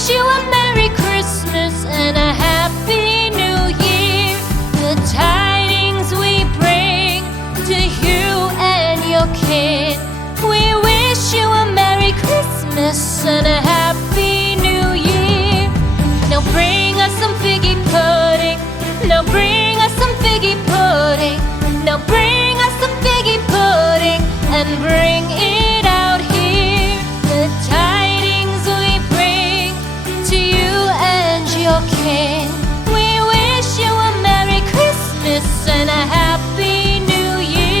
wish you a Merry Christmas and a Happy New Year. The tidings we bring to you and your kin. We wish you a Merry Christmas and a Happy New Year. Now bring us some figgy pudding. Now bring us some figgy pudding. Now bring us some figgy pudding and bring it out here. The tidings we bring to you and your kin. We wish you a Merry Christmas and a Happy